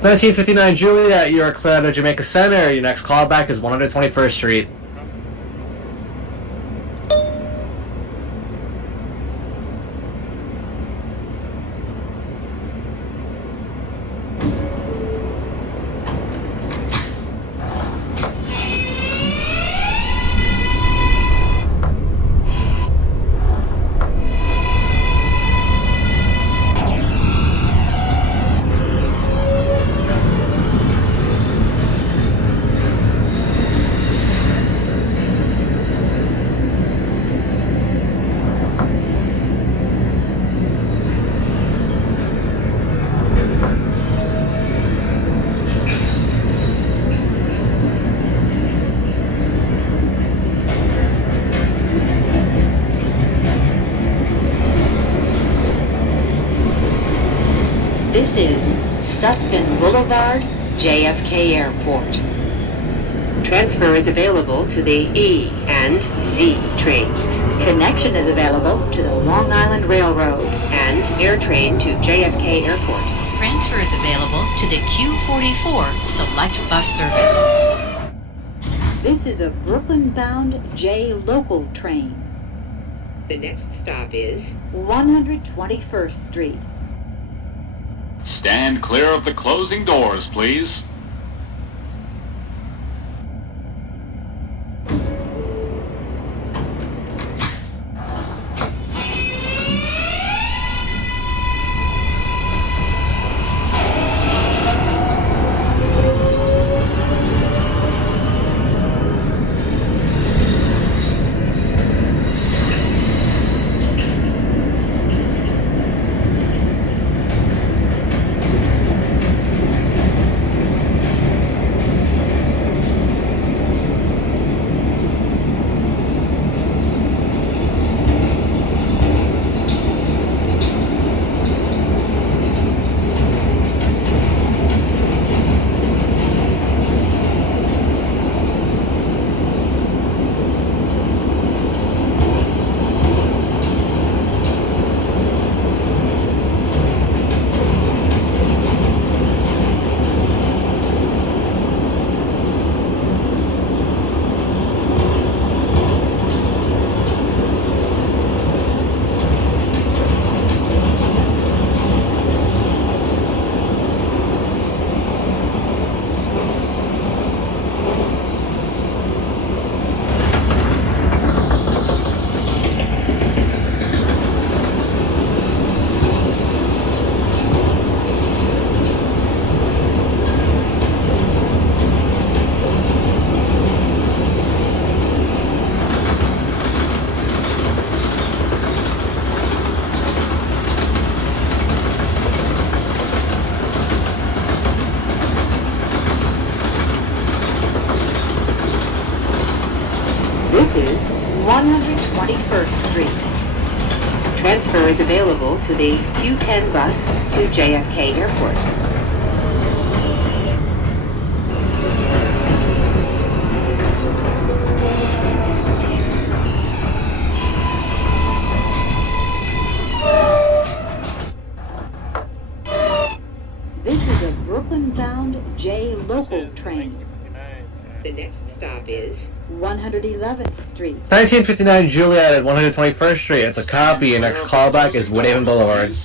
1959 Juliet, you are clear out of Jamaica Center. Your next callback is 121st Street. This is Sutphin Boulevard, JFK Airport. Transfer is available to the E and Z trains. Connection is available to the Long Island Railroad and AirTrain to JFK Airport. Transfer is available to the Q44 Select Bus Service. This is a Brooklyn-bound J local train. The next stop is 121st Street. Stand clear of the closing doors, please. This is 121st Street. Transfer is available to the Q10 bus to JFK Airport. This is a Brooklyn-bound J local train. The next stop is 111th Street. 1959 Juliet at 121st Street. It's a copy. Your next callback is Woodhaven Boulevard.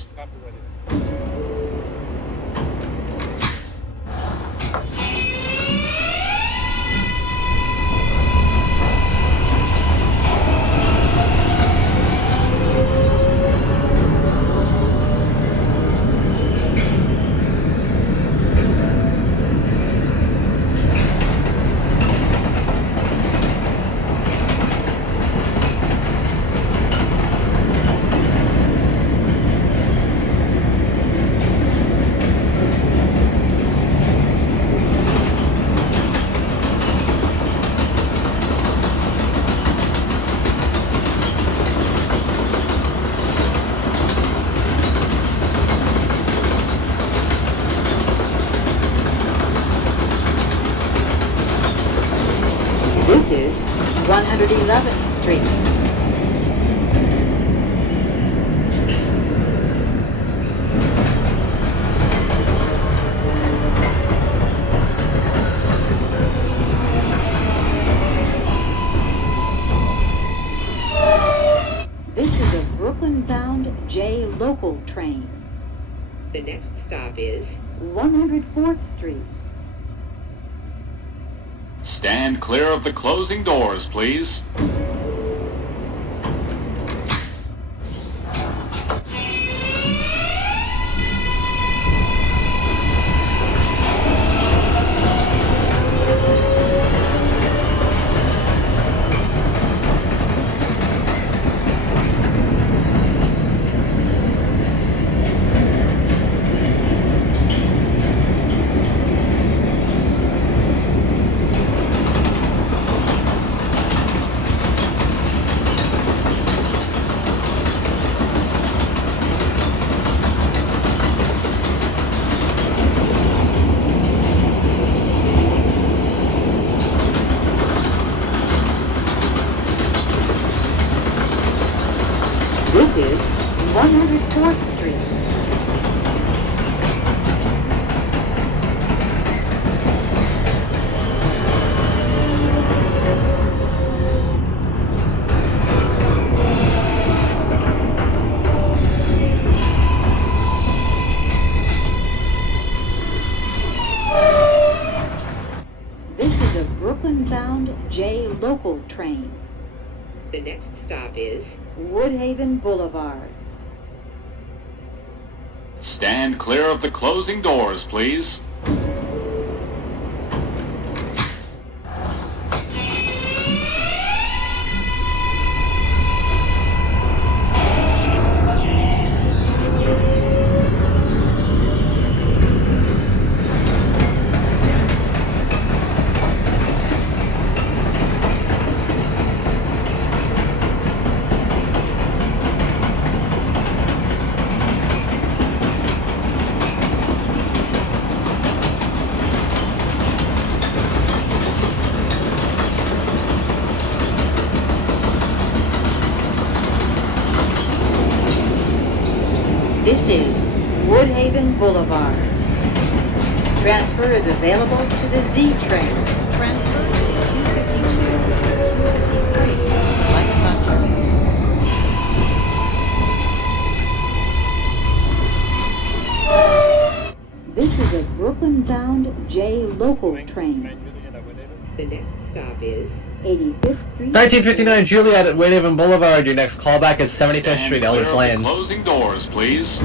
This is a Brooklyn-bound J local train. The next stop is 104th Street. Stand clear of the closing doors, please. This is 104th Street. This is a Brooklyn-bound J local train. The next stop is Woodhaven Boulevard. Stand clear of the closing doors, please. This is Woodhaven Boulevard. Transfer is available to the Z train. Transfer to the 252, 253 select bus service. This is a Brooklyn-bound J local train. The next stop is 85th Street. 1959 Juliet at Whitehaven Boulevard. Your next callback is 75th Stand Street, clear Elders of the Lane. closing doors, please.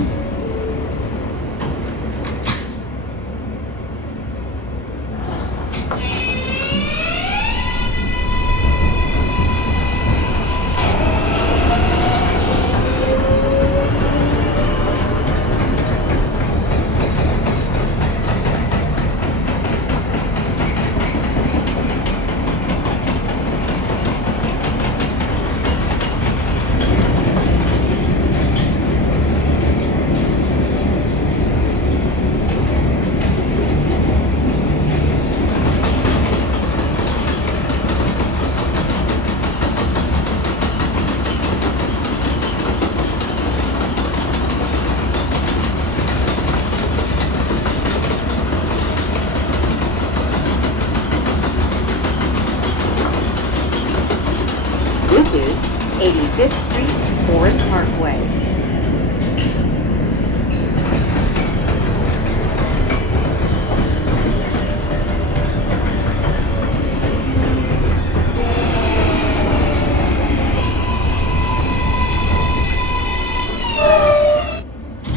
This is 85th Street, Forest Parkway.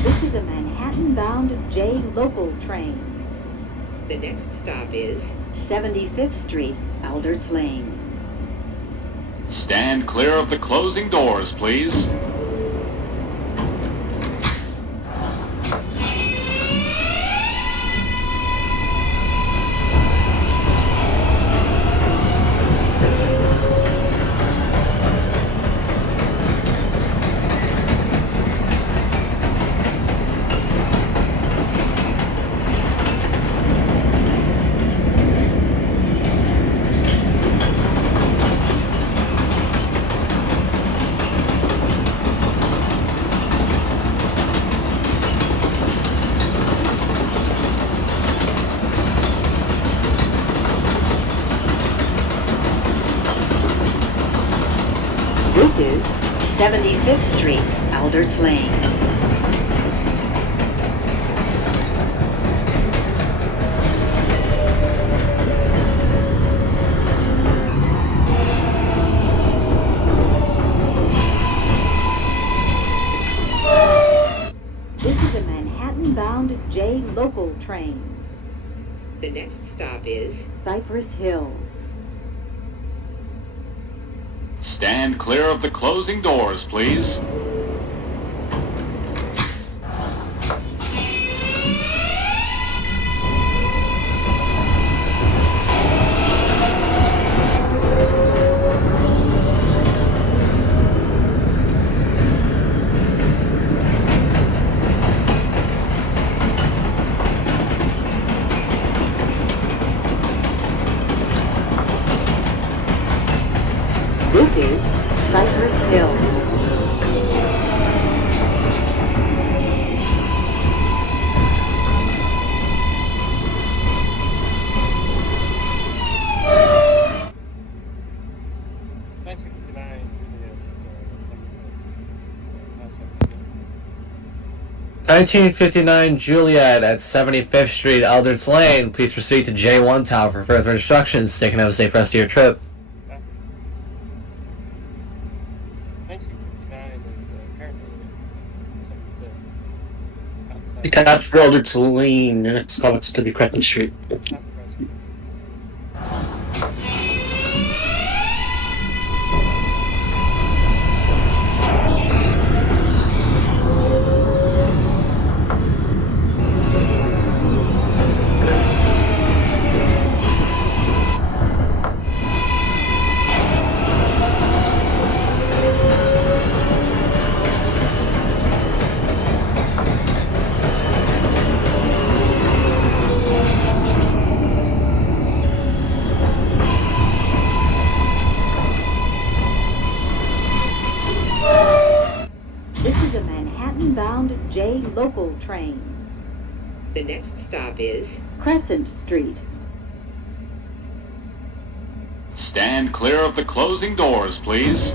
This is a Manhattan-bound J local train. The next stop is 75th Street, Alderts Lane. Stand clear of the closing doors, please. 75th Street, Alderts Lane. This is a Manhattan-bound J local train. The next stop is Cypress Hills. Stand clear of the closing doors, please. This is Cypress Hills. Yeah, 1959 Juliet at 75th Street, Alderts Lane. Please proceed to J1 Tower for further instructions. Take and have a safe rest of your trip. 1959 is apparently outside. The cat's rolled to Lane, and it's going to be Crescent Street. Not present. This is a Manhattan-bound J local train. The next stop is Crescent Street. Stand clear of the closing doors, please.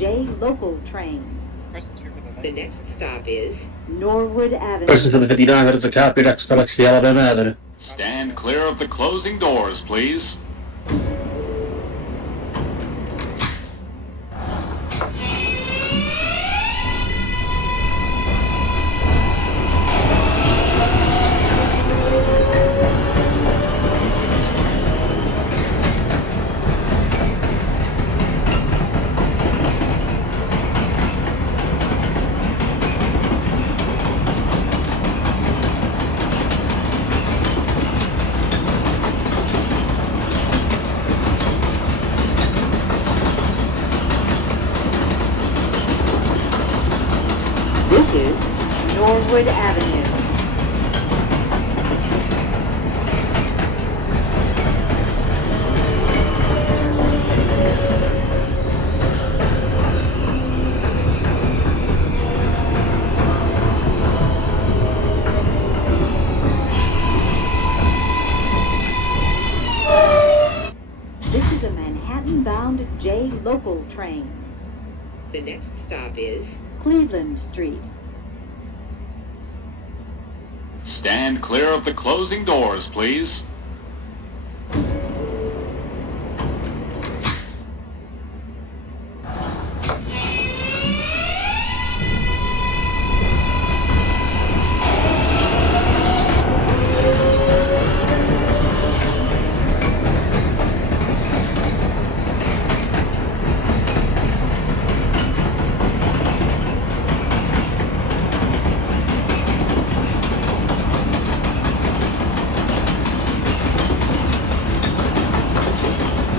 J local train. Preston Street with a The light. next stop is Norwood Avenue. Person from the 59, that is a copy, next comics via Alabama Avenue. Stand clear of the closing doors, please. This is Norwood Avenue. This is a Manhattan-bound J local train. The next stop is Cleveland Street. Stand clear of the closing doors, please.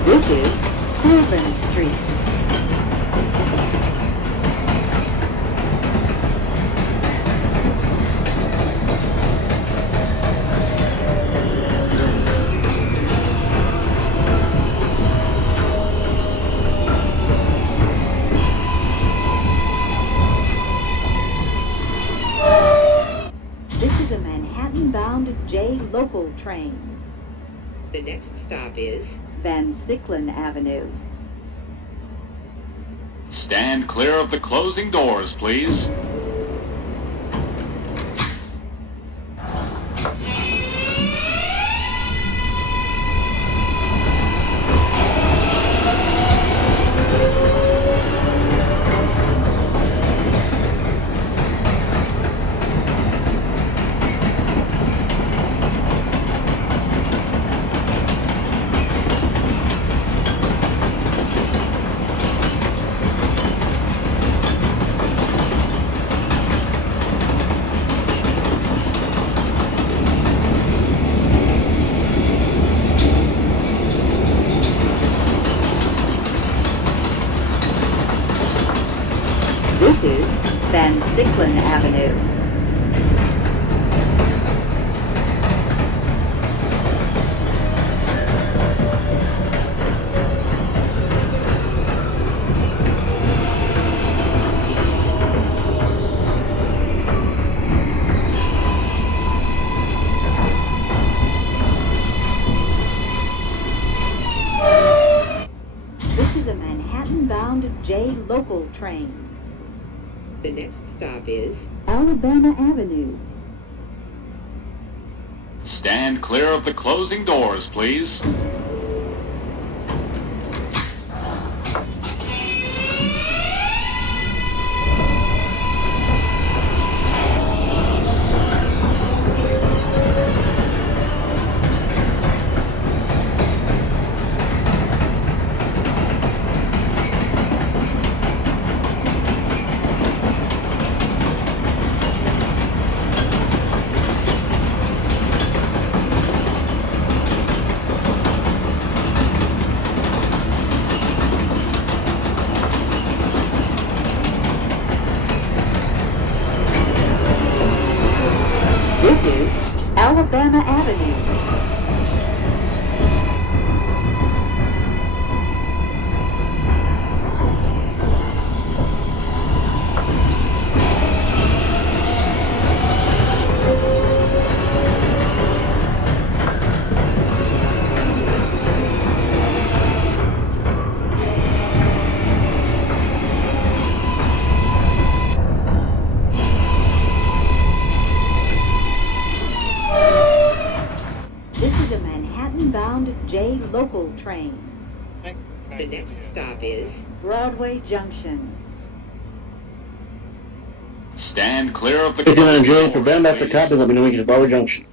This is Cleveland Street. This is a Manhattan-bound J local train. The next stop is Van Siclen Avenue. Stand clear of the closing doors, please. This is Van Siclen Avenue. This is a Manhattan-bound J local train. The next stop is Alabama Avenue. Stand clear of the closing doors, please. local train. Thanks. The next stop is Broadway Junction. Stand clear of the 59 closing Julie, doors, for Ben, that's a please. copy. Let me know when you get to Broadway Junction.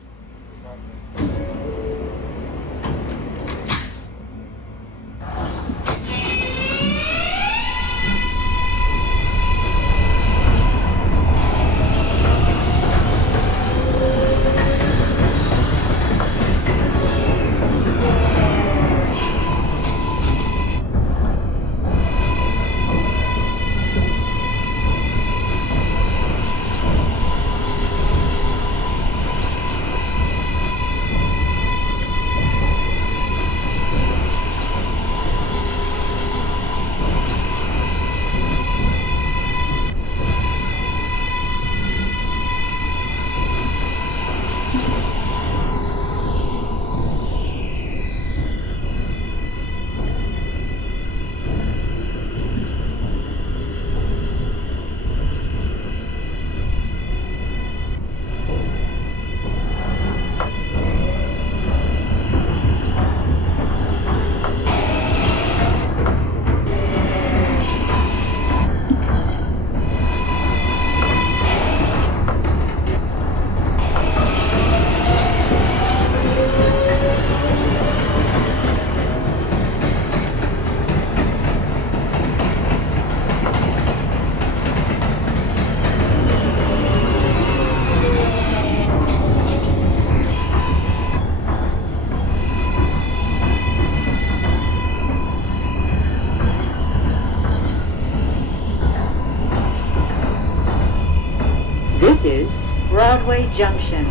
This is Broadway Junction.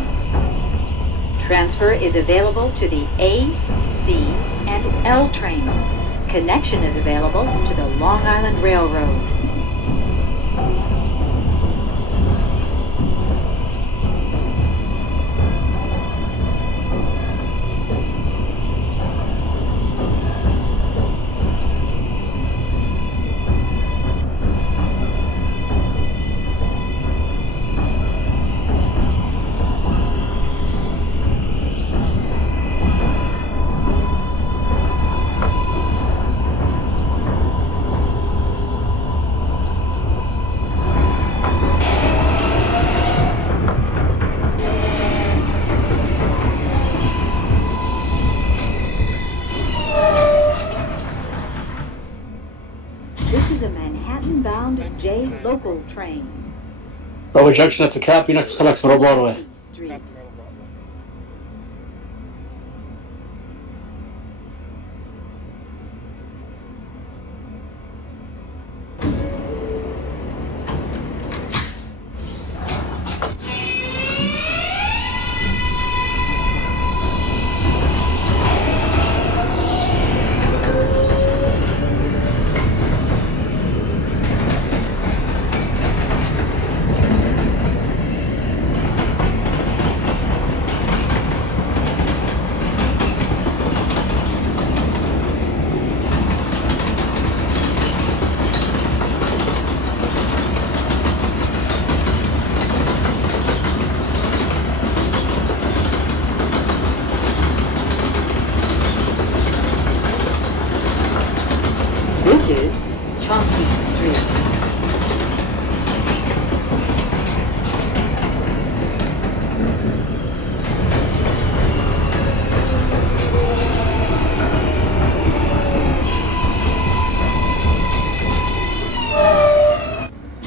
Transfer is available to the A, C, and L trains. Connection is available to the Long Island Railroad. This is a Manhattan-bound J local train. Broadway Junction, that's a copy. Next connects Middle Broadway. Street. Not Middle Broadway. This is Chauncey Street.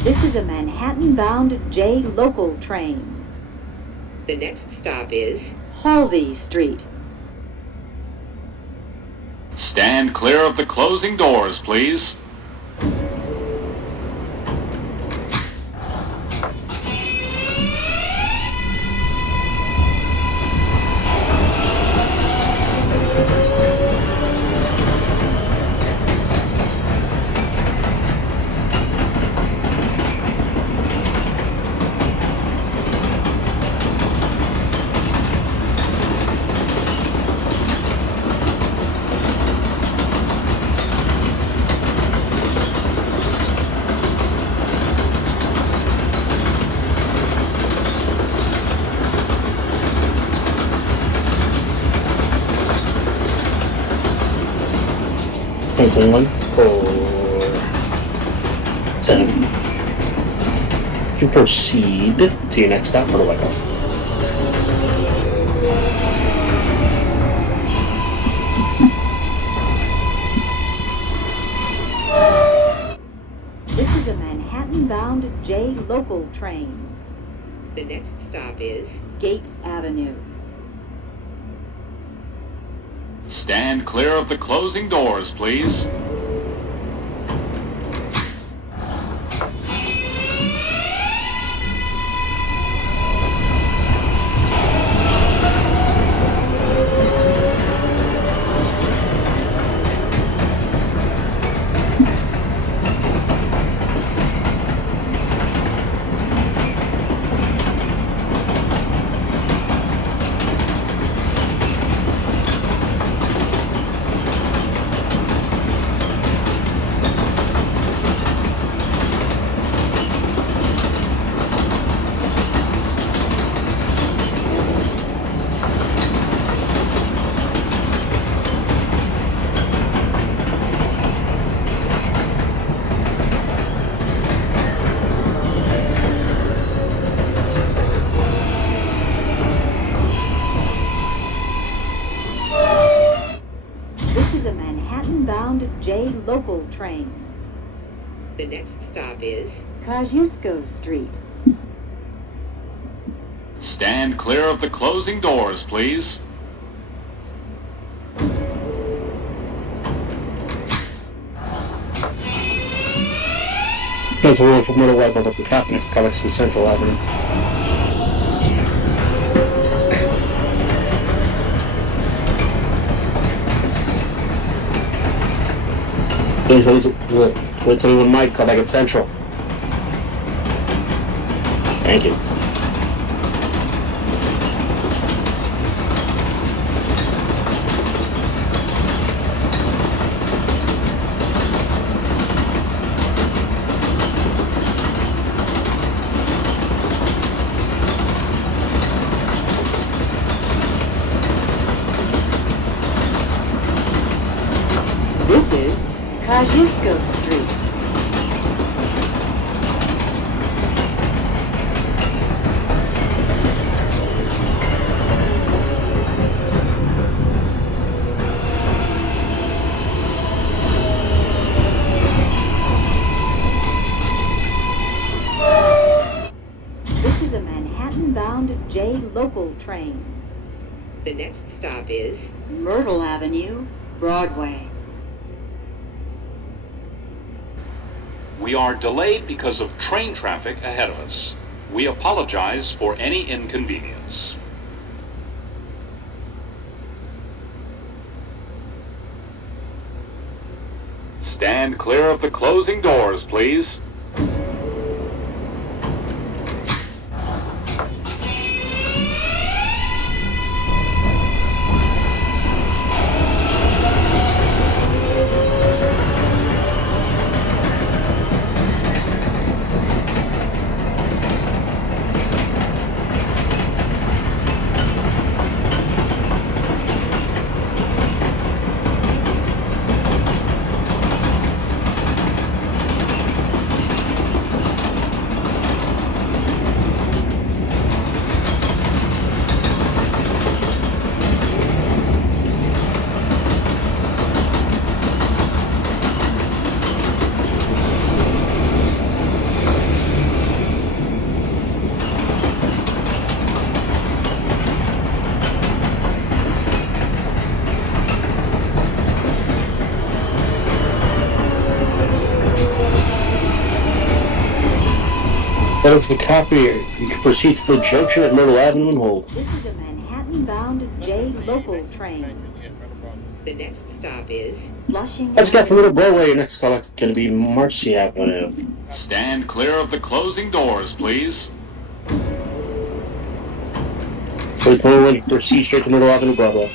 This is a Manhattan-bound J local train. The next stop is Halsey Street. Stand clear of the closing doors, please. 21 or 7. You proceed to your next stop, Myrtle Wyckoff. This is a Manhattan-bound J local train. The next stop is Gates Avenue. Stand clear of the closing doors, please. J local train. The next stop is Kosciuszko Street. Stand clear of the closing doors, please. That's a roll from Myrtle Wyckoff up to Cap, next Comics from Central Avenue. Please, 2021 Mike, come back at Central. Thank you. This is Kosciuszko Street. This is a Manhattan-bound J local train. the next stop is Myrtle Avenue, Broadway. We are delayed because of train traffic ahead of us. We apologize for any inconvenience. Stand clear of the closing doors, please. That is the copier. You can proceed to the junction at Myrtle Avenue and hold. This is a Manhattan-bound J local train. the next stop is Flushing. Let's get from Myrtle Broadway. Your next call is going to be Marcy Avenue. Stand clear of the closing doors, please. Please proceed straight to Myrtle Avenue, Broadway.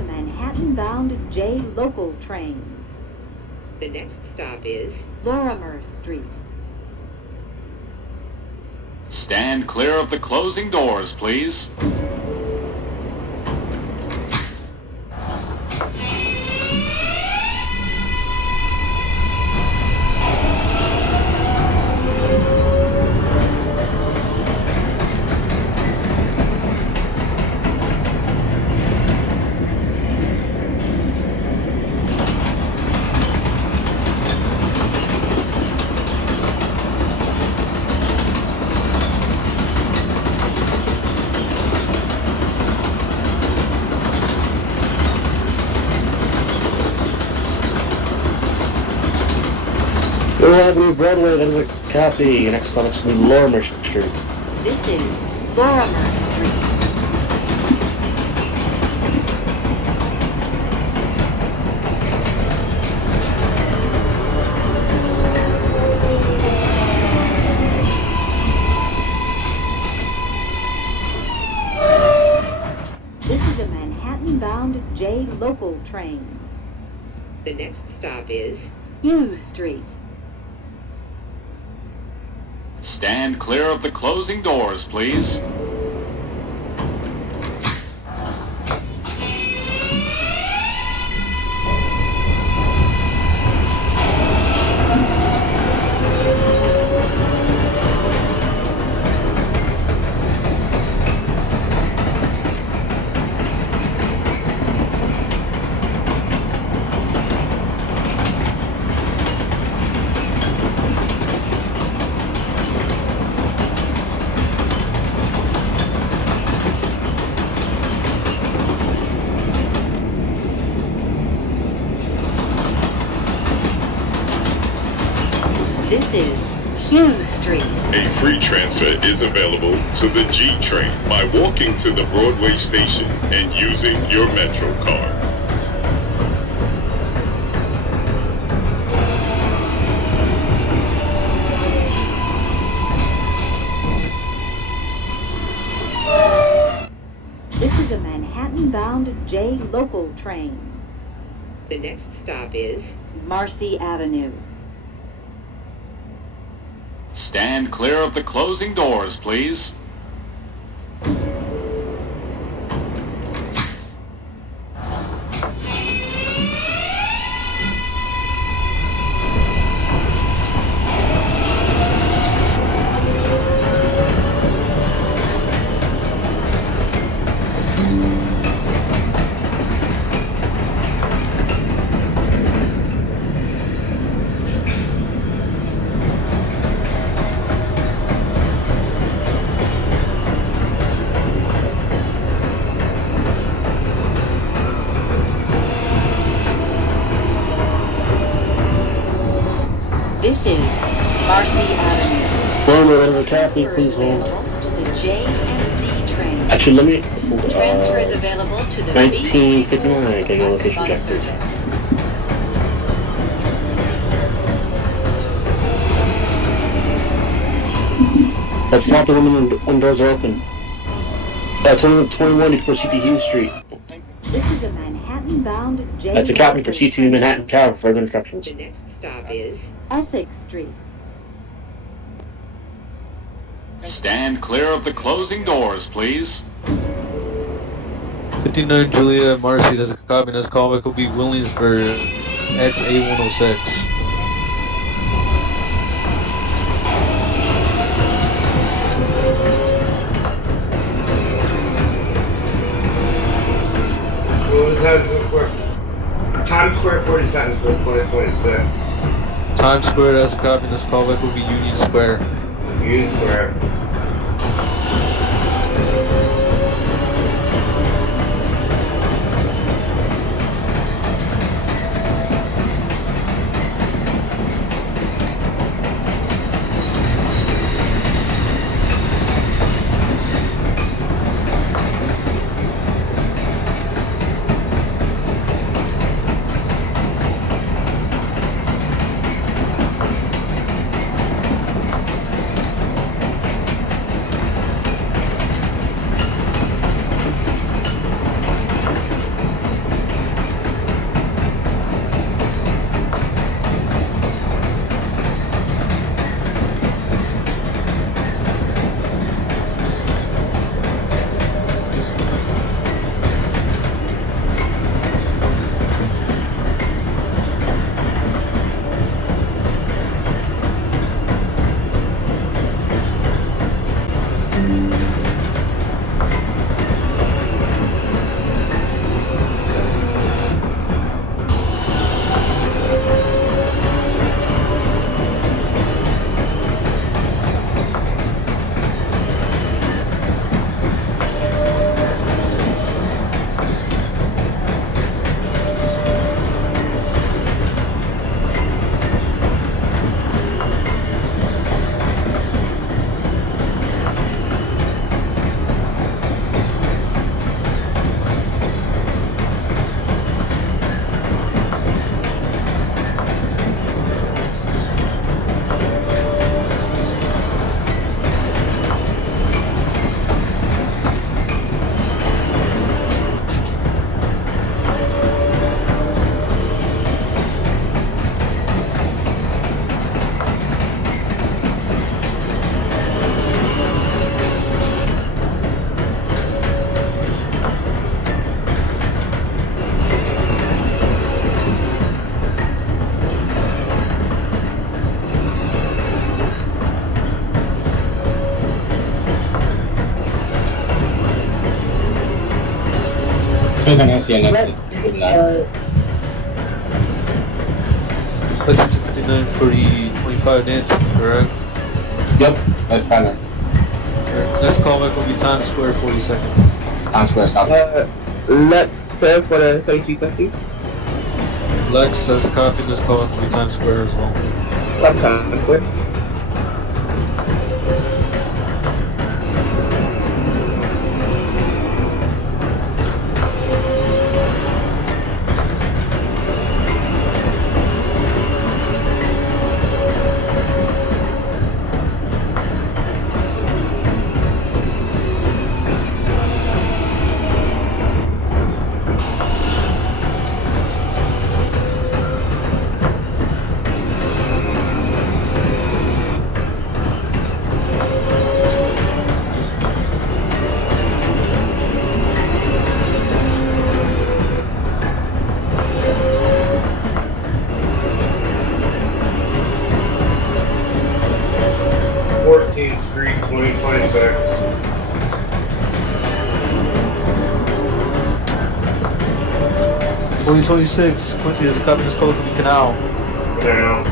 a Manhattan-bound J local train. The next stop is Lorimer Street. Stand clear of the closing doors, please. Little Avenue, Broadway, that is a copy. Next call next to Lorimer Street. This is Lorimer Street. This is a Manhattan-bound J local train. The next stop is Hughes Street. Stand clear of the closing doors, please. This is Hughes Street. A free transfer is available to the G train by walking to the Broadway station and using your Metro card. This is a Manhattan-bound J local train. The next stop is Marcy Avenue. Stand clear of the closing doors, please. This is Marcy Avenue. Lorimer, that is a copy. Please hold. Available to the J and Z train. Actually, let me... Transfer is available to the 1959. Can I get a location check, please? That's not the woman when doors are open. 21, you can proceed to Hughes Street. This is a Manhattan-bound J. That's a copy. Proceed to Manhattan Tower for further instructions. The next stop is Essex Street. Stand clear of the closing doors, please. 59 Julia Marcy, that's a copy. That's callback will be Williamsburg XA106. Times Square 47 for 2026. Times Square, that's a copy. That's callback will be Union Square. Union Square. Click on NC next to Exit to 59 for the 25 Nancy, correct? Yep, that's Tyler. Next callback will be Times Square 42nd. Times Square, stop. Let's serve for the 3350. Lex has a copy. This callback will be Times Square as well. Times Square. Street 2026. Quincy has a copy. This callback will be Canal. Now.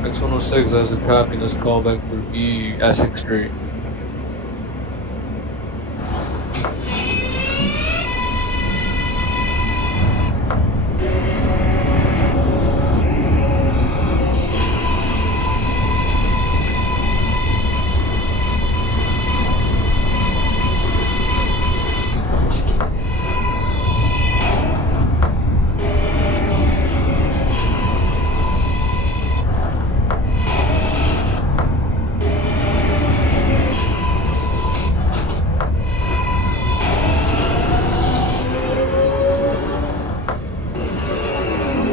X106 has a copy. This callback would be Essex Street.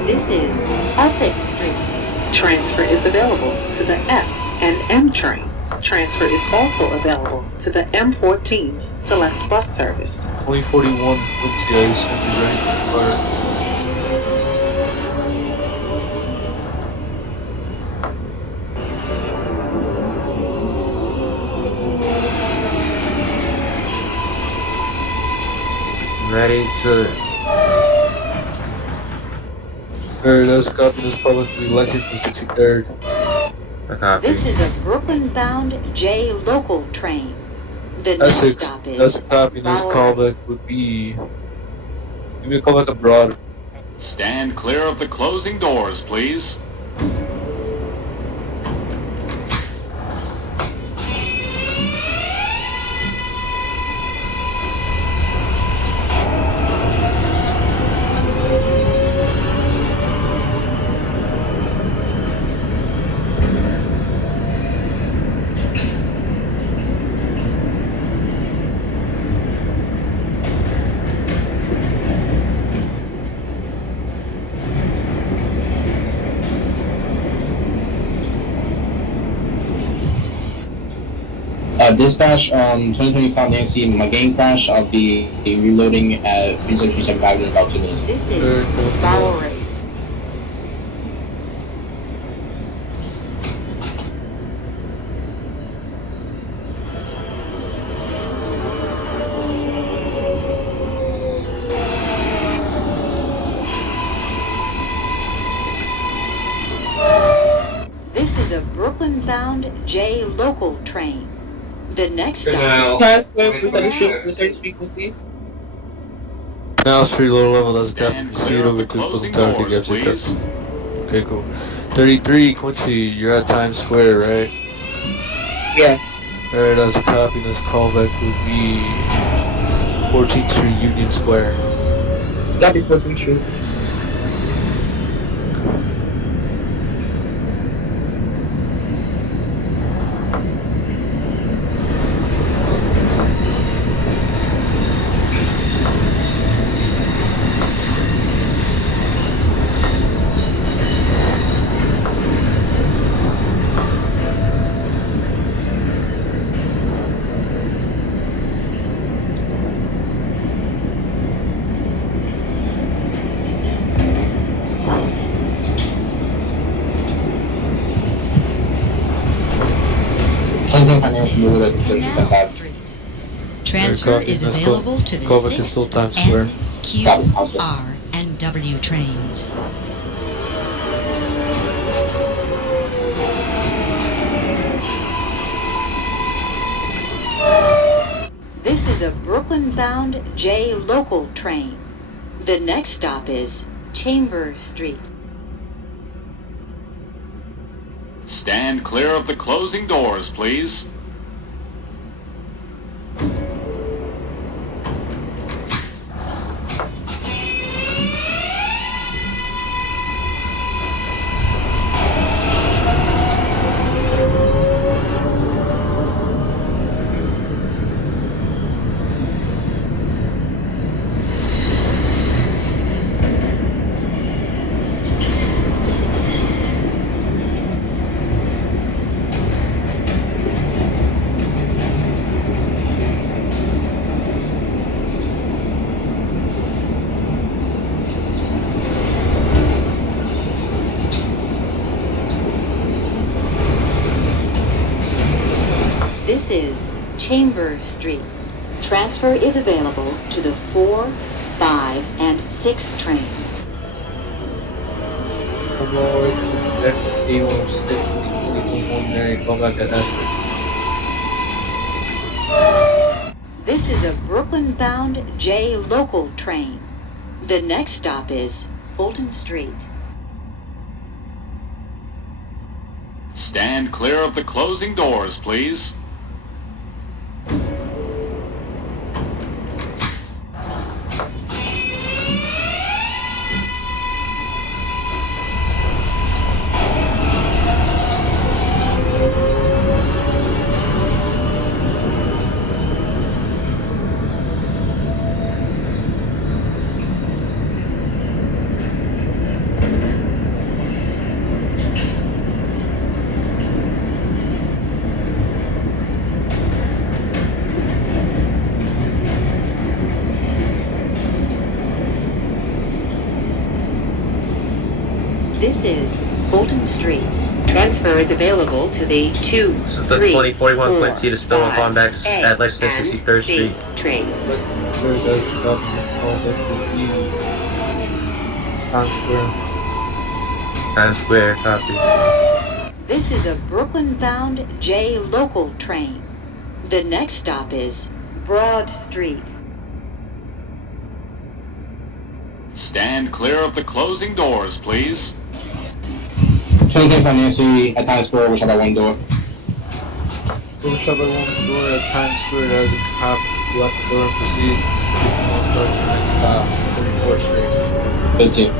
This is Essex Street. Transfer is available to the F and M trains. Transfer is also available to the M14 Select Bus Service. 2041 Quincy, I assume you're ready to depart. Ready to. Alright, that's a copy. This callback will be Lexington 63rd. A copy. This is a Brooklyn-bound J local train. The next Essex, stop is that's a copy. This Broadway. callback would be. Give me a callback of Broadway. Stand clear of the closing doors, please. Dispatch, 2025 Nancy, my game crash. I'll be reloading at 375 in about 2 minutes. This is Bowery. This is a Brooklyn-bound J local train. The next stop. Now Street, lower level, that's a copy. Stand Proceed clear of over the to the closing Tower to doors, get your please. truck. Okay, cool. 33, Quincy, you're at Times Square, right? Yeah. Alright, as a copy, this callback would be 14th Street, Union Square. Copy 14th Street. Transfer is available to the Callback is 6 still Times Square. N, Q, R, and W trains. This is a Brooklyn-bound J local train. The next stop is Chambers Street. Stand clear of the closing doors, please. This is Chambers Street. Transfer is available to the 4, 5, and 6 trains. That's A106, Mary, callback at S. This is a Brooklyn-bound J local train. The next stop is Fulton Street. Stand clear of the closing doors, please. This is Fulton Street. Transfer is available to the 2, This is the 3, 2041 4, Quincy to Stolen 5, Convex A, at Lexington and 63rd C Street. train. There does the copy, callback would be Times Square. Times Square, copy. This is a Brooklyn-bound J local train. The next stop is Broad Street. Stand clear of the closing doors, please. Train came from NYC at Times Square, which have one door. Whichever one door at Times Square has a cop, lock the door and proceed. We'll start to the next stop, 34th Street. 15.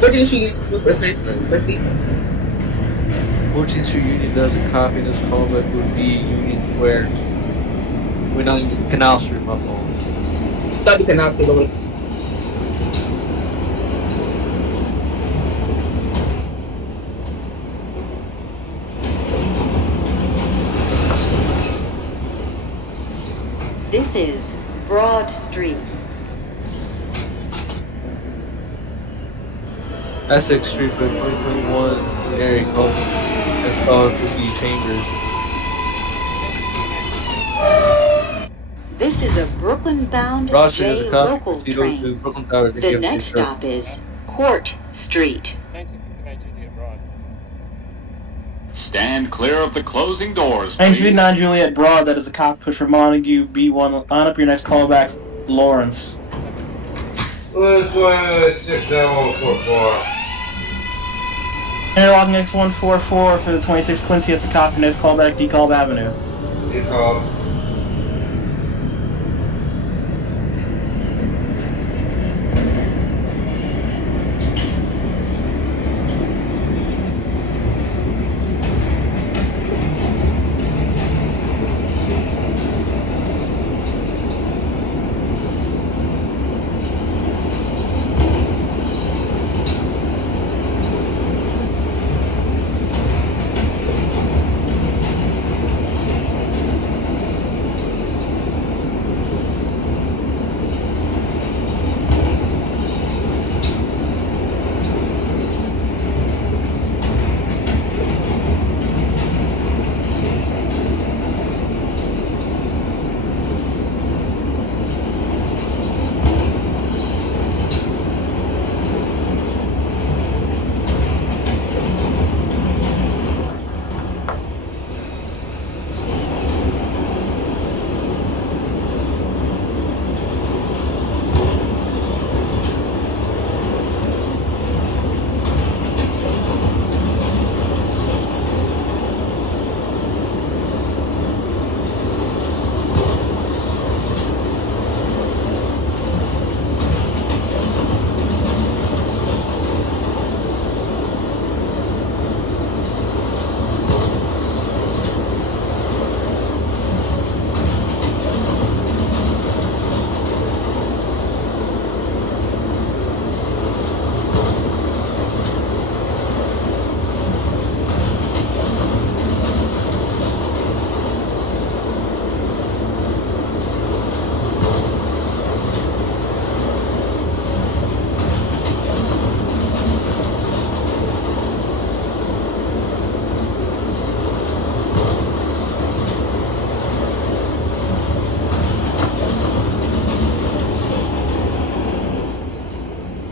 What did she do for 50? 14th Street Union does a copy, and this callback would be Union Square. We're not even Canal Street, my fault. Thought you can ask it over. This is Broad Street. Essex Street for 2021 area code. That's called would be Chambers. This is a Brooklyn-bound Broad Street is J a copy. local Proceed over to train. Brooklyn Tower. The next stop is Court Street. 1959 Juliet Broad. Stand clear of the closing doors, 939 Juliet Broad, that is a cockpit for Montague B1. On up your next callback, Lawrence. Let's 67144. Interlocking X144 for the 26 Quincy. It's a copy. Next callback, DeKalb Avenue. DeKalb.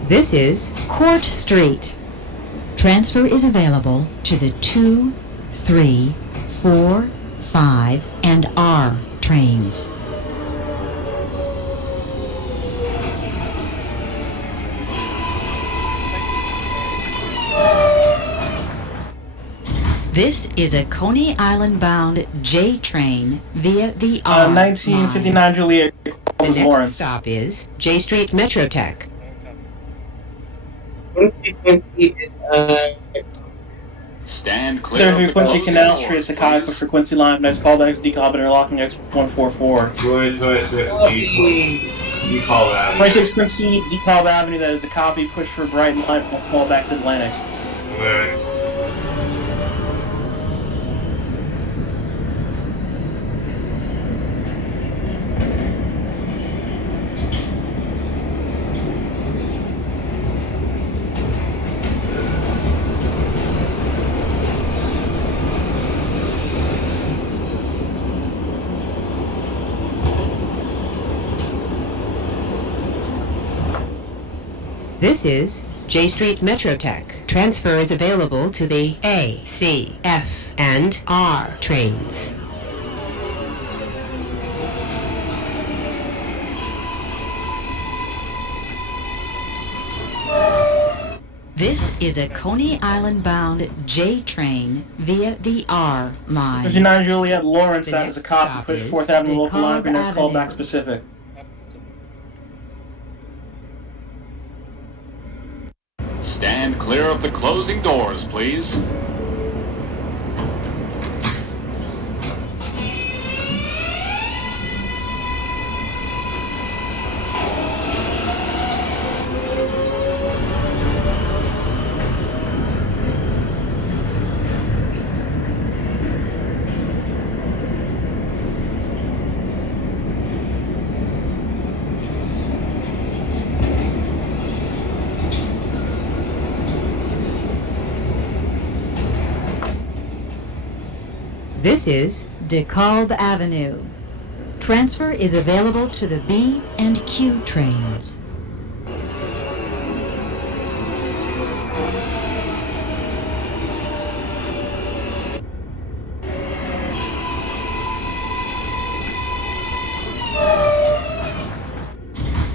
This is Court Street. Transfer is available to the 2, 3, 4, 5, and R trains. This is a Coney Island bound J train via the R 1959 line. Juliet The next Lawrence. stop is J Street Metrotech. Stand clear of 33 the Quincy closing Canal doors, Street. It's a copy please. for Quincy Line. Next callback, DeKalb Interlocking X144. Roy 26, DeKalb Avenue. 26 Quincy, DeKalb Avenue. That is a copy. Push for Brighton Line. Callback to Atlantic. Alright. This is J Street Metrotech. Transfer is available to the A, C, F, and R trains. This is a Coney Island bound J train via the R line. 59 Juliet Lawrence. The That next is a copy. stop Push is 4th Avenue local line. DeKalb Next Avenue. callback specific. Stand clear of the closing doors, please. This is DeKalb Avenue. Transfer is available to the B and Q trains.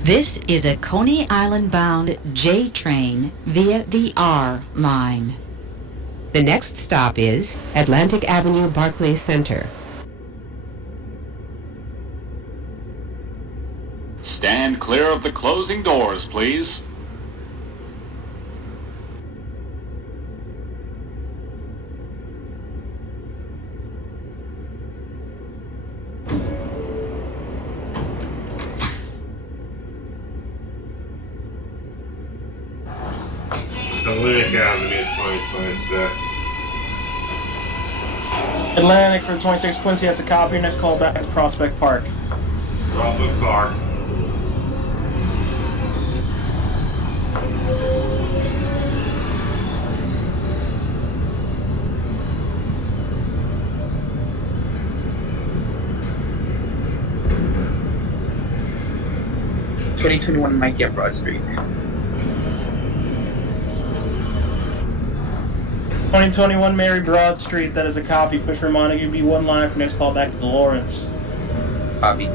This is a Coney Island bound J train via the R line. The next stop is Atlantic Avenue, Barclays Center. Stand clear of the closing doors, please. Atlantic Avenue 2026. Atlantic for 26 Quincy, that's a copy. Your next call back is Prospect Park. Drop the car. Mikey at Broad Street. 2021 Mary Broad Street, that is a copy. Push for Montague, B1 line. For next call back is Lawrence. Copy.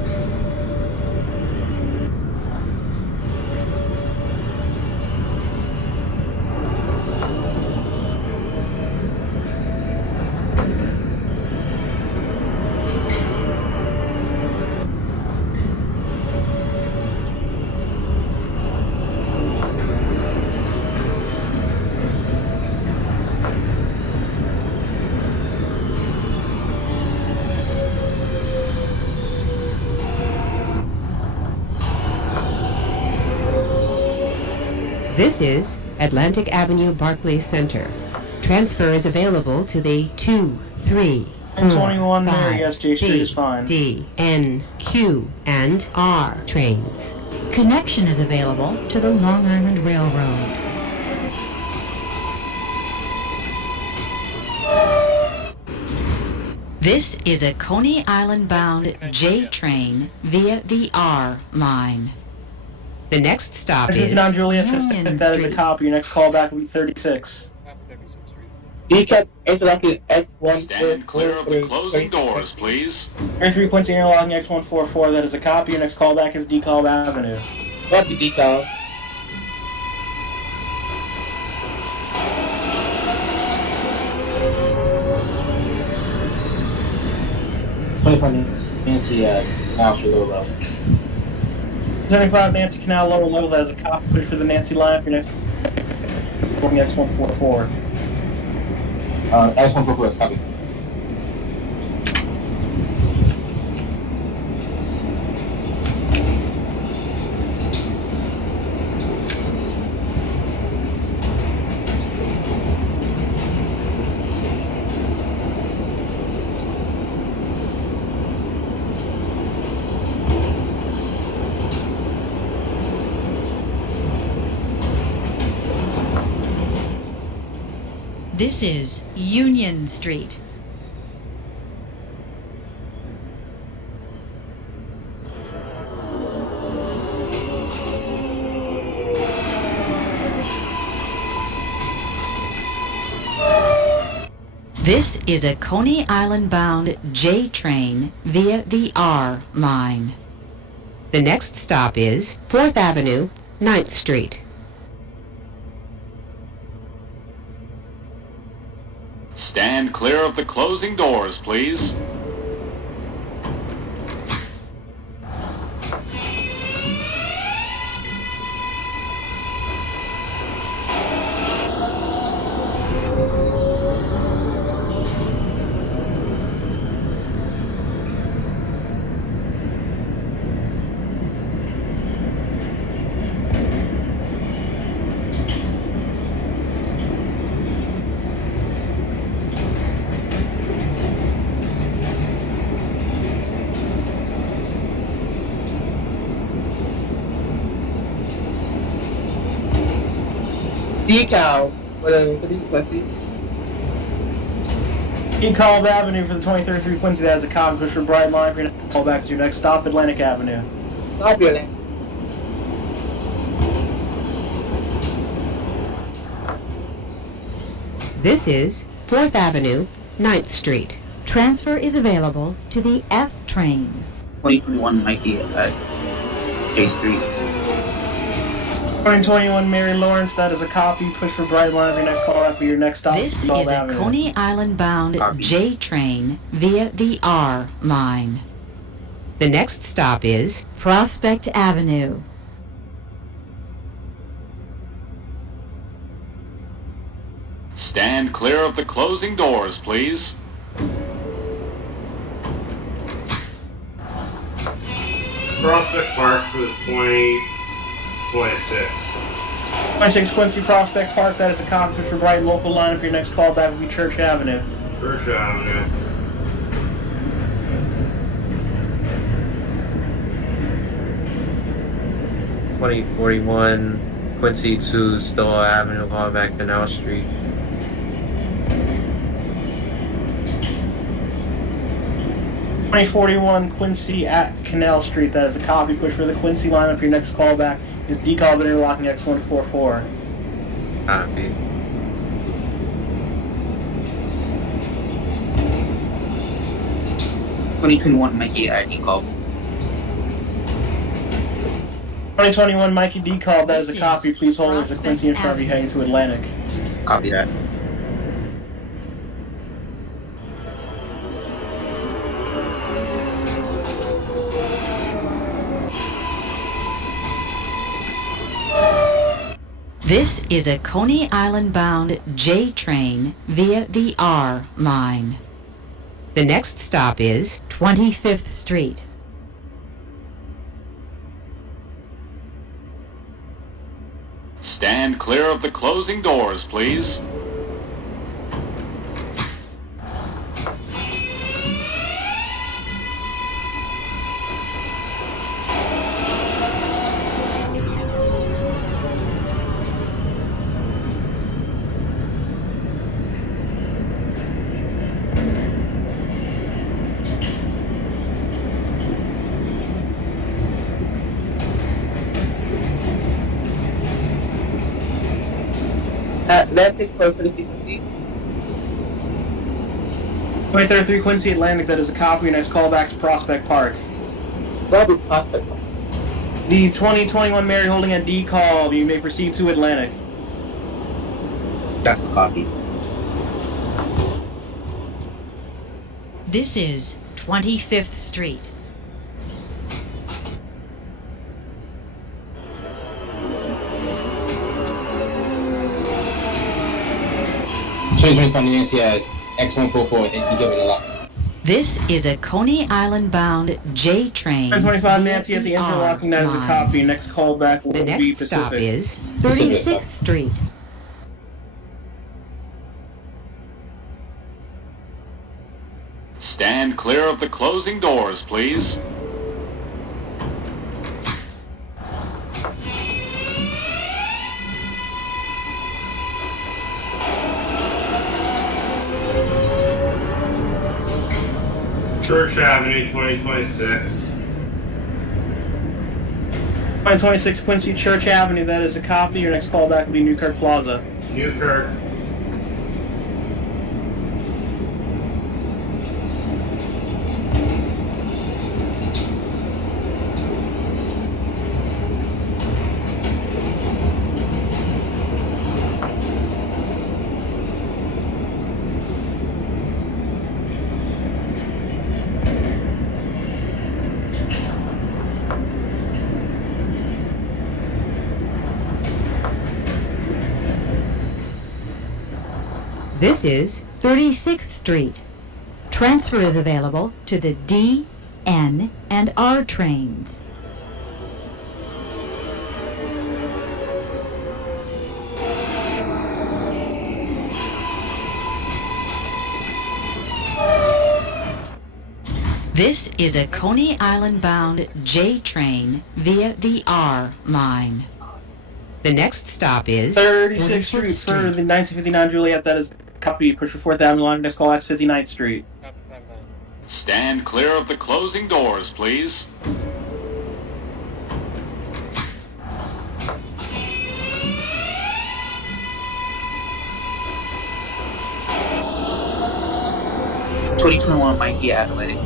This is Atlantic Avenue, Barclays Center. Transfer is available to the 2, 3, 4, 21 Mary, 5, yes, J Street C, is fine. D, N, Q, and R trains. Connection is available to the Long Island Railroad. This is a Coney Island bound J train via the R line. The next stop is 59 Juliet Union Pacific, that is a Street. copy. Your next call back will be 36. Decap interlocking X1. Stand clear of the closing doors, please. 33 Quincy interlocking X144, that is a copy. Your next call back is DeKalb Avenue. Copy, Decap. Nancy, now she low level. 75 Nancy Canal lower level, that is a copy. Push for the Nancy line. For your next X144. X144 is copy. This is Union Street. This is a Coney Island bound J train via the R line. The next stop is 4th Avenue, 9th Street. Stand clear of the closing doors, please. Decal. What is Quincy? DeKalb Avenue for the 2033 Quincy, that is a copy. Push for Bright line. For your next call back to your next stop, Atlantic Avenue. Copy it. This is 4th Avenue, 9th Street. Transfer is available to the F train. 2021 Mikey at J Street. 2021 Mary Lawrence, that is a copy. Push for Bright Line of your next call after your next stop. This is Gulf a Avenue. Coney Island bound J train via the R line. The next stop is Prospect Avenue. Stand clear of the closing doors, please. Prospect Park for the 2026. 26 Quincy Prospect Park, that is a copy. Push for Bright local line of your next call back will be Church Avenue. Church Avenue. $2041 Quincy to Stoll Avenue, call back Canal Street. $2041 Quincy at Canal Street, that is a copy. Push for the Quincy line of your next call back is decal but interlocking X144. Copy. Mikey ID call. 2021 Mikey decal, that is a copy. Please hold. There's a Quincy in front of you heading to Atlantic. Copy that. This is a Coney Island bound J train via the R line. The next stop is 25th Street. Stand clear of the closing doors, please. Atlantic for the 50. 2033 Quincy Atlantic, that is a copy. Your next callback is Prospect Park. Robert Prospect. The 2021 Mary holding at D call. You may proceed to Atlantic. That's the copy. This is 25th Street. Nancy at X144 and you give it a lot. This is a Coney Island bound J train. 1025 Nancy at the interlocking, that is a copy. Next callback will The be next Pacific. stop is 36th Street. Stand clear of the closing doors, please. Church Avenue, 2026. 2026 Quincy Church Avenue, that is a copy. Your next callback will be Newkirk Plaza. Newkirk. This is 36th Street. Transfer is available to the D, N, and R trains. This is a Coney Island bound J train via the R line. The next stop is 36th Street for the 1959 Juliet, that is a copy. Push for 4th Avenue line, next call at 59th Street. Stand clear of the closing doors, please. Mikey Athletic.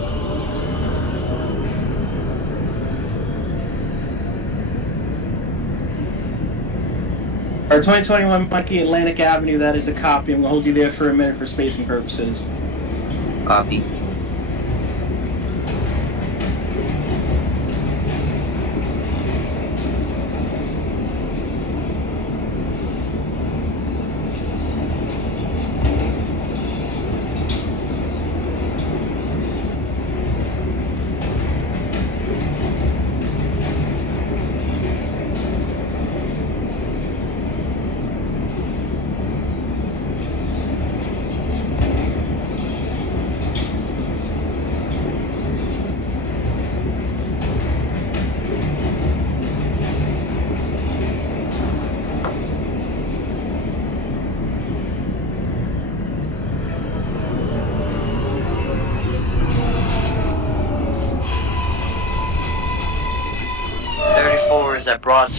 Or 2021 Mikey Atlantic Avenue, that is a copy. I'm going to hold you there for a minute for spacing purposes. Copy. At Broad.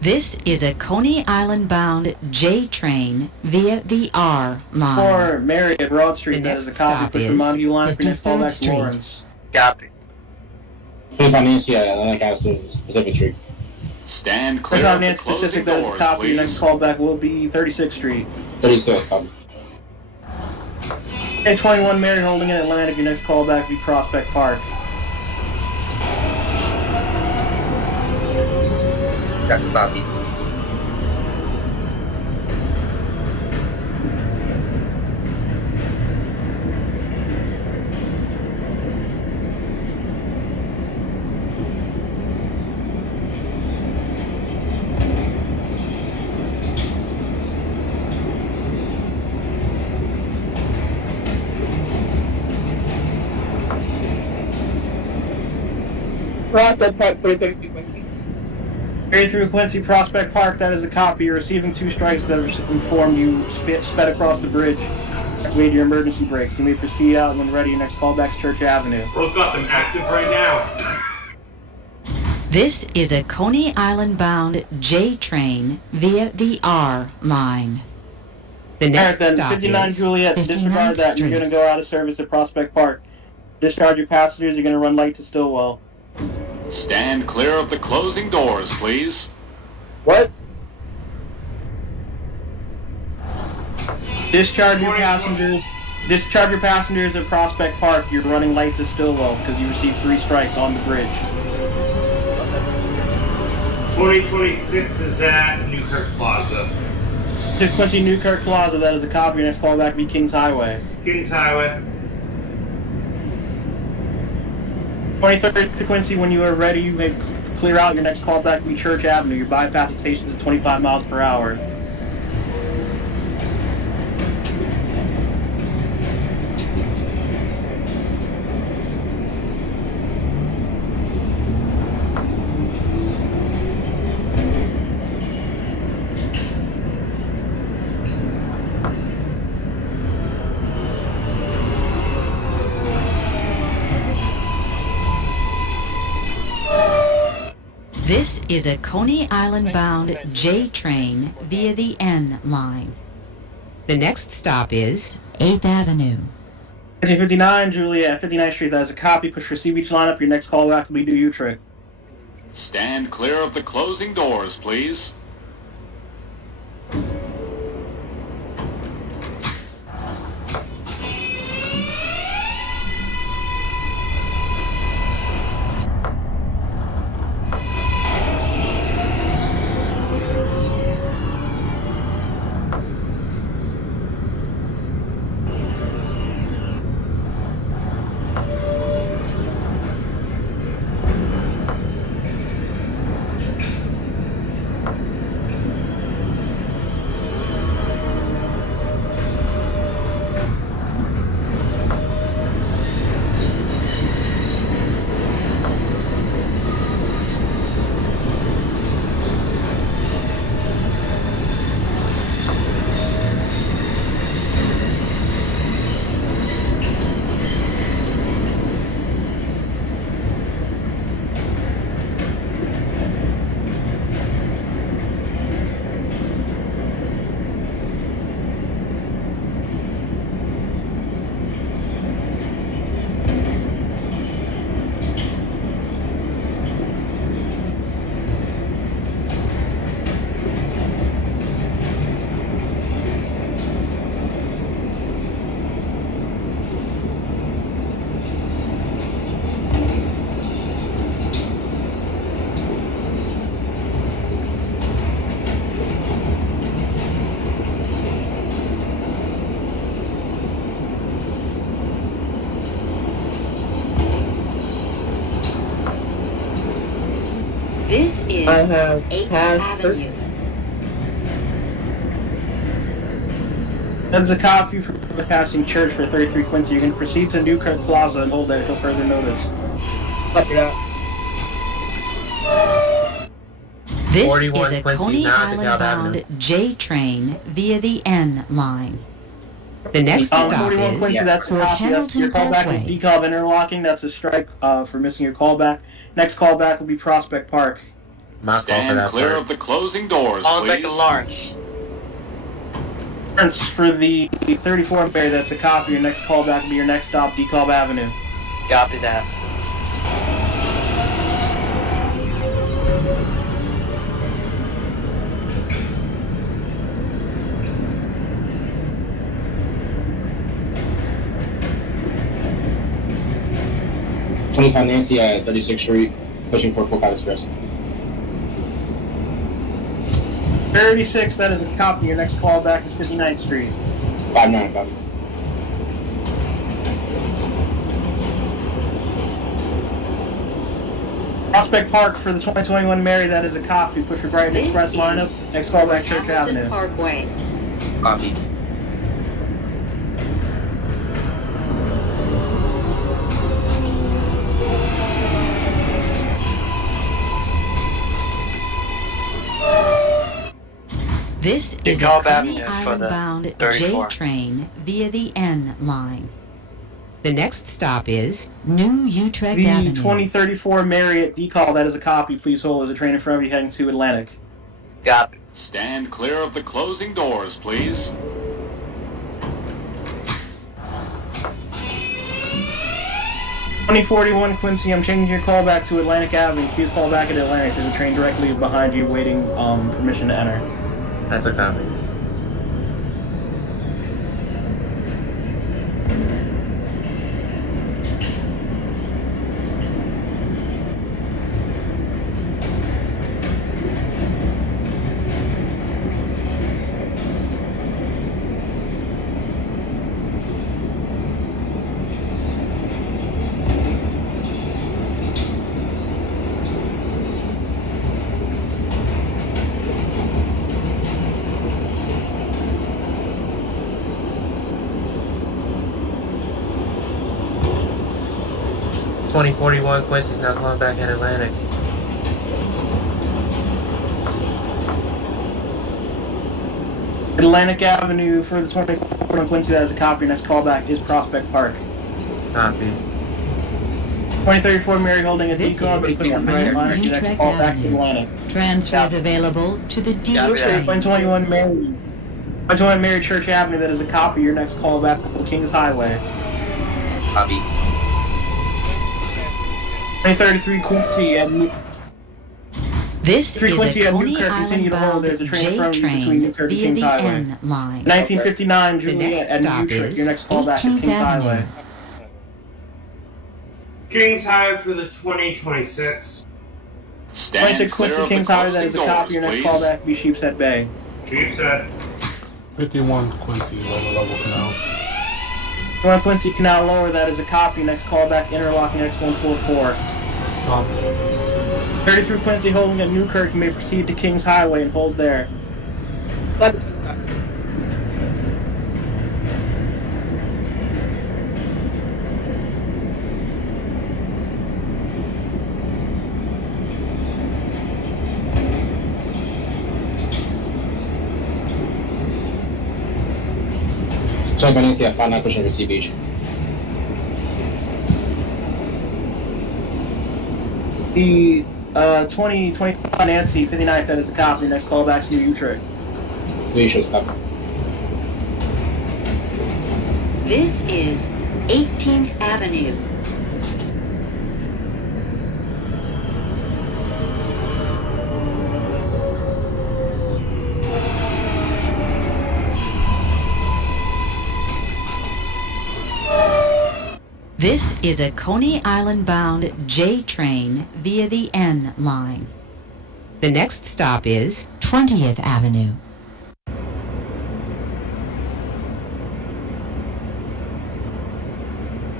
This is a Coney Island bound J train via the R line. Or Mary at Broad Street, The that is a next copy. stop Push is from Montague line up your next 53rd callback Street. Lawrence. Copy. 25 Nancy, Atlantic Avenue, Pacific Street. Stand Push clear on of the Nancy closing Pacific, that is a doors, copy. Your next please. callback will be 36th Street. 36, copy. A21 Mary holding in Atlantic, your next callback will be Prospect Park. That's a copy. Prospect Park 33 Quincy. Carry through Quincy Prospect Park, that is a copy. You're receiving 2 strikes that are informed you sped across the bridge. Activate your emergency brakes. You may proceed out when ready. Your next callback's Church Avenue. Bro's got them active right now. This is a Coney Island bound J train via the R line. The Alright next then, stop 59 is Juliet, 59th disregard that. You're Street. going to go out of service at Prospect Park. Discharge your passengers. You're going to run light to Stillwell. Stand clear of the closing doors, please. What? Discharge your passengers. Discharge your passengers at Prospect Park. You're running late to Stillwell because you received 3 strikes on the bridge. 2026 is at Newkirk Plaza. 6 Quincy Newkirk Plaza, that is a copy. Your next callback will be Kings Highway. Kings Highway. 23rd to Quincy, when you are ready, you may clear out. Your next callback will be Church Avenue. Your bypassing stations at 25 miles per hour. This is a Coney Island bound J train via the N line. The next stop is 8th Avenue. 1559 Juliet, 59th Street, that is a copy. Push for Sea Beach lineup. Your next callback will be Do Utrecht. Stand clear of the closing doors, please. This is I have 8th passed her. Avenue. That's a copy for passing church for 33 Quincy. You can proceed to Newkirk Plaza and hold there until further notice. Copy that. This 41 is a Quincy's Coney now at DeKalb Island-bound Avenue. J train via the N line. The next stop 41 is Quincy, that's a for copy. That's your Hamilton callback is Broadway. decal interlocking. That's a strike for missing your callback. Next callback will be Prospect Park. My fault for Stand that clear part. of the closing doors, On back please. to Lawrence. Lawrence for the 34 Mary, that's a copy. Your next callback will be your next stop, DeKalb Avenue. Copy that. Nancy at 36th Street, pushing for 45 Express. 36, that is a copy. Your next callback is 59th Street. 59, copy. Prospect Park for the 2021 Mary, that is a copy. Push for Brighton Express lineup. Next callback, Church Hamilton Avenue. Parkway. Copy. This is a DeKalb Coney Avenue for the Island-bound J 34. train via the N line. The next stop is New Utrecht The Avenue. 2034 Marriott decall, that is a copy. Please hold as a train in front of you heading to Atlantic. Copy. Stand clear of the closing doors, please. $2041 Quincy, I'm changing your callback to Atlantic Avenue. Please call back at Atlantic. There's a train directly behind you waiting permission to enter. That's a copy. $2041 Quincy's now calling back at Atlantic. Atlantic Avenue for the 2041 Quincy, that is a copy. Next callback is Prospect Park. Copy. 2034 Mary holding a This decall, but is putting on the right line. Your next Utrecht callback is Avenue. Atlantic. Transfers available to the D Yeah, train. 2021 Mary. 2021 Mary Church Avenue, that is a copy. Your next callback will be Kings Highway. Copy. 2033 Quincy at This is Quincy a at Coney Newkirk. Continue to hold. Island-bound There's a train in J front of you between train Newkirk and via Kings the Highway. N line. 1959 The Juliet next at stop Newkirk. is Your next callback is 18th Kings Avenue. Highway. Kings High for the 2026. Stand 26 clear Quincy of the Kings Highway, that is a closing copy. Your doors, next please. callback will be Sheepshead Bay. Sheepshead. 51 Quincy, lower level canal. 21 Quincy Canal Lower, that is a copy. Next callback, interlocking X144. Copy. 33 Quincy holding at Newkirk. You may proceed to Kings Highway and hold there. Sorry, Nancy at 59 pushing for Sea Beach. The 2025 Nancy 59th, that is a copy. Next callback is New Utrecht. New Utrecht, copy. This is 18th Avenue. This is a Coney Island-bound J train via the N line. The next stop is 20th Avenue.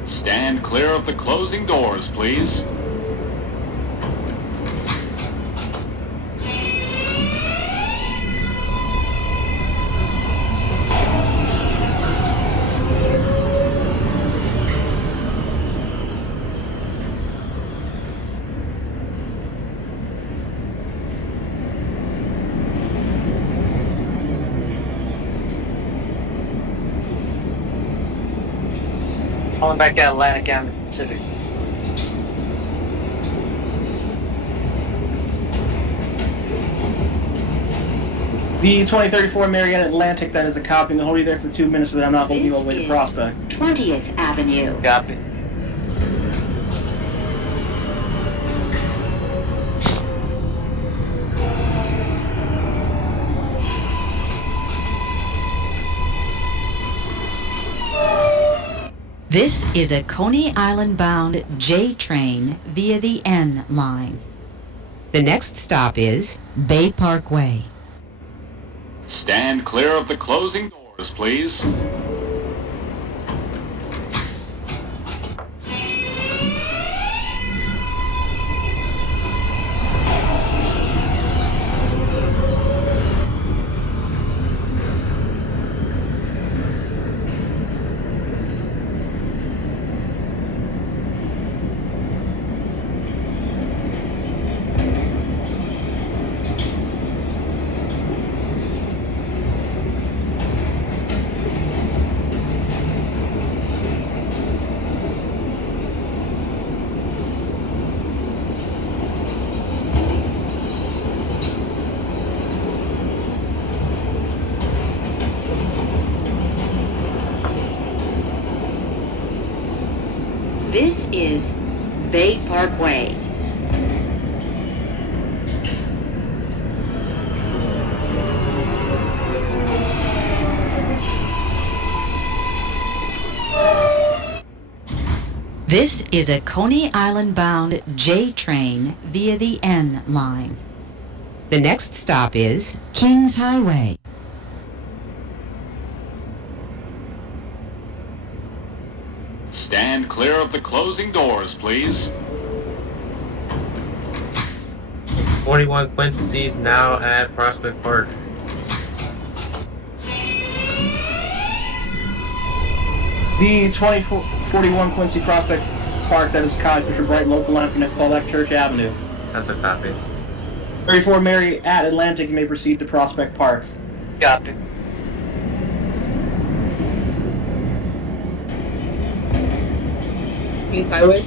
Stand clear of the closing doors, please. Calling back at Atlantic Avenue Pacific. The 2034 Marietta Atlantic, that is a copy. I'm going to hold you there for 2 minutes so that I'm not holding you all the way to Prospect. 20th Avenue. Copy. This is a Coney Island bound J train via the N line. The next stop is Bay Parkway. Stand clear of the closing doors, please. This is Bay Parkway. This is a Coney Island bound J train via the N line. The next stop is Kings Highway. Stand clear of the closing doors, please. 41 Quincy's now at Prospect Park. The 2041 Quincy Prospect Park, that is a copy. Push your bright local line for next callback Church Avenue. That's a copy. 34 Mary at Atlantic, you may proceed to Prospect Park. Copy. Kings Highway.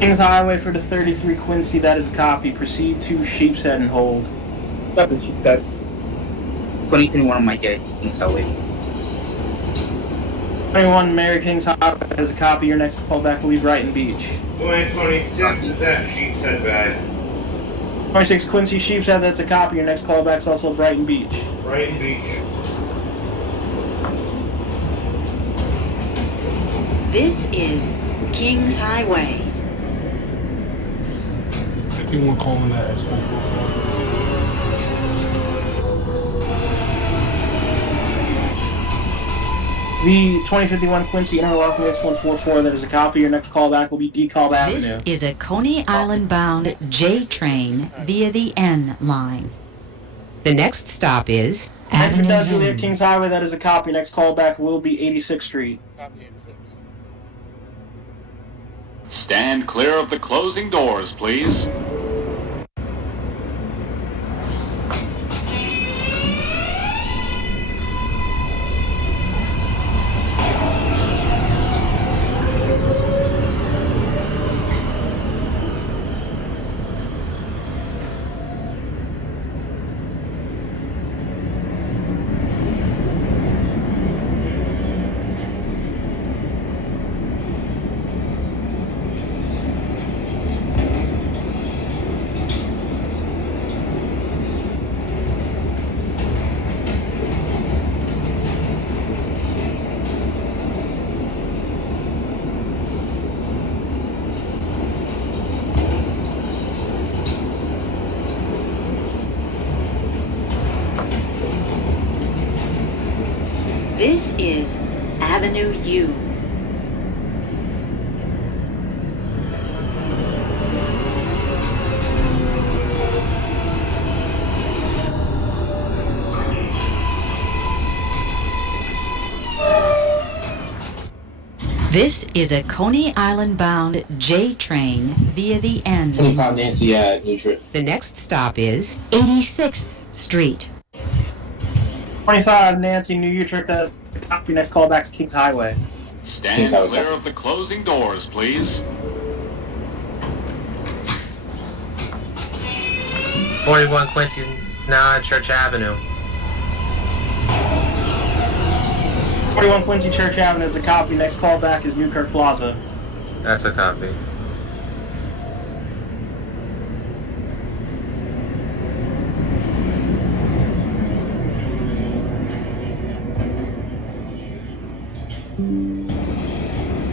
Kings Highway for the 33 Quincy, that is a copy. Proceed to Sheepshead and hold. Copy, Sheepshead. 2021 Mike at Kings Highway. 21 Mary Kings Highway, that is a copy. Your next callback will be Brighton Beach. 2026 is at Sheepshead Bay. 26 Quincy Sheepshead, that's a copy. Your next callback is also Brighton Beach. Brighton Beach. This is Kings Highway. 51 calling that expensive. The 2051 Quincy Interlocking X144, that is a copy. Your next callback will be DeKalb Avenue. This is a Coney Island bound J train via the N line. The next stop is Avenue Avenue Juliet N. Kings Highway, that is a copy. Next callback will be 86th Street. Stand clear of the closing doors, please. This is Avenue U. This is a Coney Island bound J train via the N. 25 Nancy at Nutrit. The next stop is 86th Street. 25 Nancy, New Utrecht, that copy. Next callback's Kings Highway. Stand clear of the closing doors, please. 41 Quincy's now at Church Avenue. 41 Quincy Church Avenue is a copy. Next callback is Newkirk Plaza. That's a copy.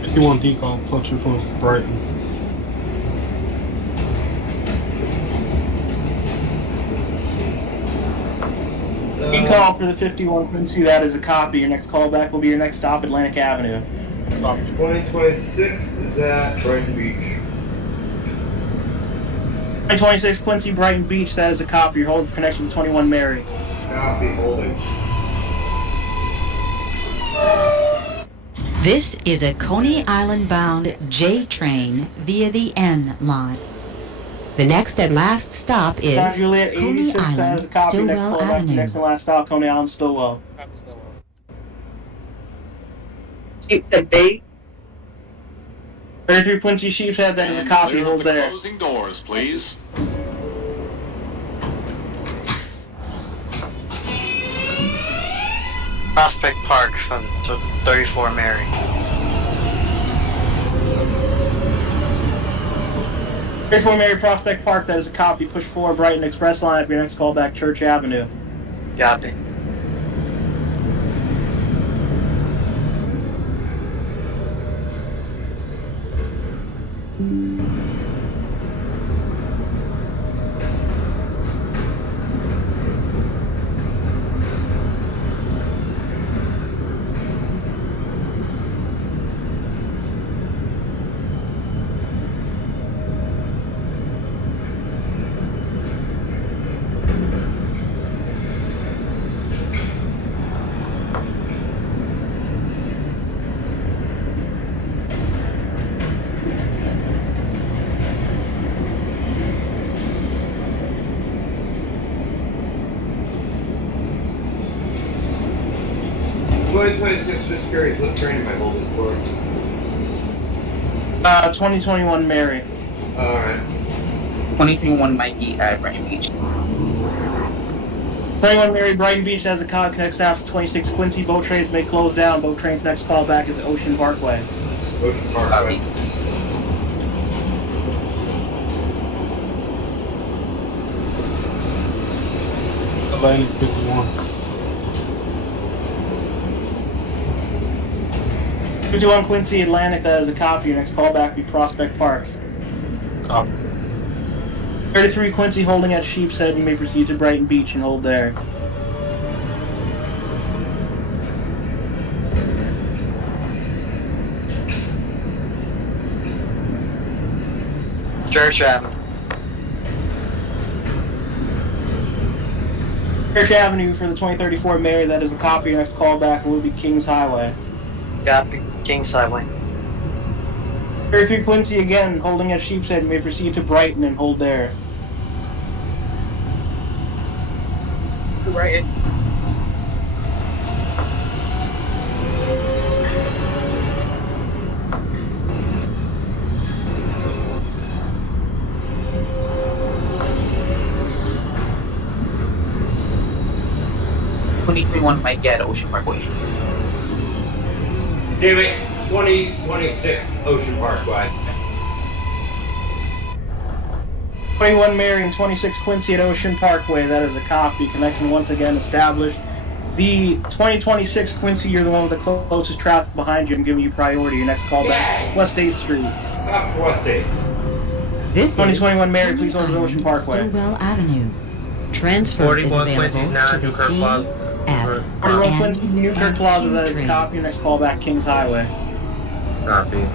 If you want decom, punch it towards Brighton. Decom for the 51 Quincy, that is a copy. Your next callback will be your next stop, Atlantic Avenue. 2026 is at Brighton Beach. 2026 Quincy, Brighton Beach, that is a copy. You're holding for connection to 21 Mary. Copy, holding. This is a Coney Island bound J train via the N line. The next and last stop is John Juliet, Coney 86, that is a Island, copy. Next Stillwell callback, Avenue. next and last stop, Coney Island, Stillwell. Sheepshead Bay. 33 Quincy Sheepshead, that is a copy. Clear of Hold the there. closing doors, please. Prospect Park from 34 Mary. 34 Mary Prospect Park, that is a copy. Push 4 Brighton Express line up your next callback, Church Avenue. Copy. Just curious, what train am I holding for? 2021 Mary. Alright. 2021 Mikey at Brighton Beach. 21 Mary, Brighton Beach, has a copy. Connects out to 26 Quincy. Both trains may close down. Both trains' next callback is Ocean Parkway. Ocean Parkway. Atlantic 51. 51 Quincy Atlantic, that is a copy. Your next callback will be Prospect Park. Copy. 33 Quincy holding at Sheepshead. You may proceed to Brighton Beach and hold there. Church Avenue. Church Avenue for the 2034 Mary, that is a copy. Your next callback will be Kings Highway. Copy. Kings Highway. 33 Quincy again, holding at Sheepshead. You may proceed to Brighton and hold there. Right. One might get Ocean Parkway. Damn it, 2026 Ocean Parkway. 21 Mary and 26 Quincy at Ocean Parkway, that is a copy. Connection once again established. The 2026 Quincy, you're the one with the closest traffic behind you. I'm giving you priority. Your next call back, West 8th Street. Up for West 8th. 2021 Mary, please hold Ocean Parkway. Stillwell Avenue. Transfer 41 is Quincy's available now to at the Newkirk D, Plaza. F, 41 and Quincy, Newkirk Plaza, that is a train. copy. Your next call back, Kings Highway. Copy.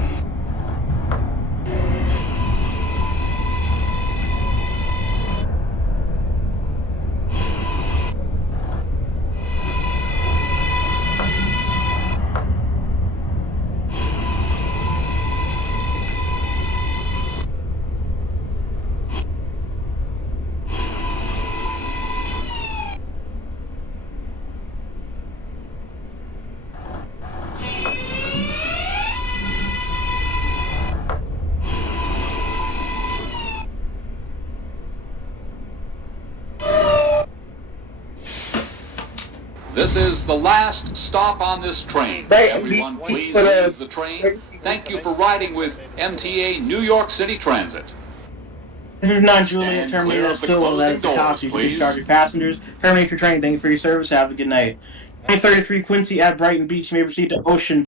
This is the last stop on this train. Everyone, please leave the train. Thank you for riding with MTA New York City Transit. 9 Juliet, Terminator Stillwell, that is the copy. You can discharge your passengers. Terminate your train. Thank you for your service. Have a good night. 2033 Quincy at Brighton Beach. You may proceed to Ocean